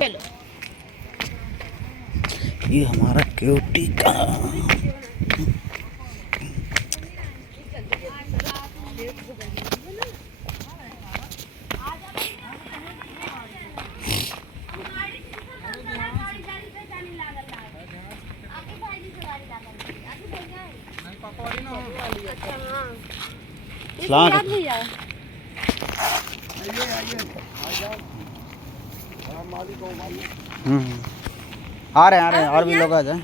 चलो ये हमारा केओटी का सलाम आ रहे हैं और भी लोग आ जाए।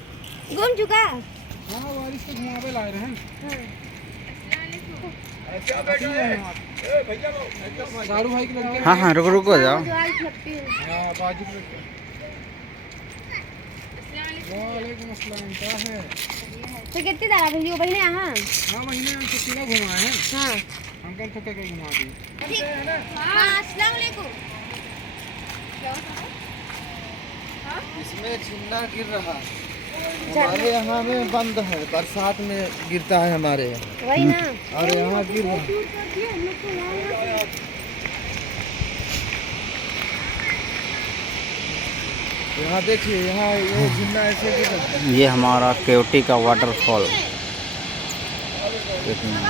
घूम चुका। हाँ बारिश के घुमावे लाए रहे हैं। सारू भाई के लड़के। हाँ हाँ रुको रुको जाओ। हाँ बाजू के लड़के। वालेकुम अस्सलाम। क्या है? तो कितनी दारा भेजी भाई ने यहाँ? हाँ महीने हम कितना घुमाए हैं। हाँ अंकल को क्या घुमा दी। ठीक है। हाँ अस्सलाम वालेकुम। इसमें झुन्ना गिर रहा है हमारे यहाँ में बंद है, बरसात में गिरता है हमारे यहाँ। वही ना। और यहाँ गिर रहा है। यहाँ देखिए, यहाँ ये झुन्ना ऐसे गिर रहा है। ये हमारा केओटी का वाटरफॉल। कितना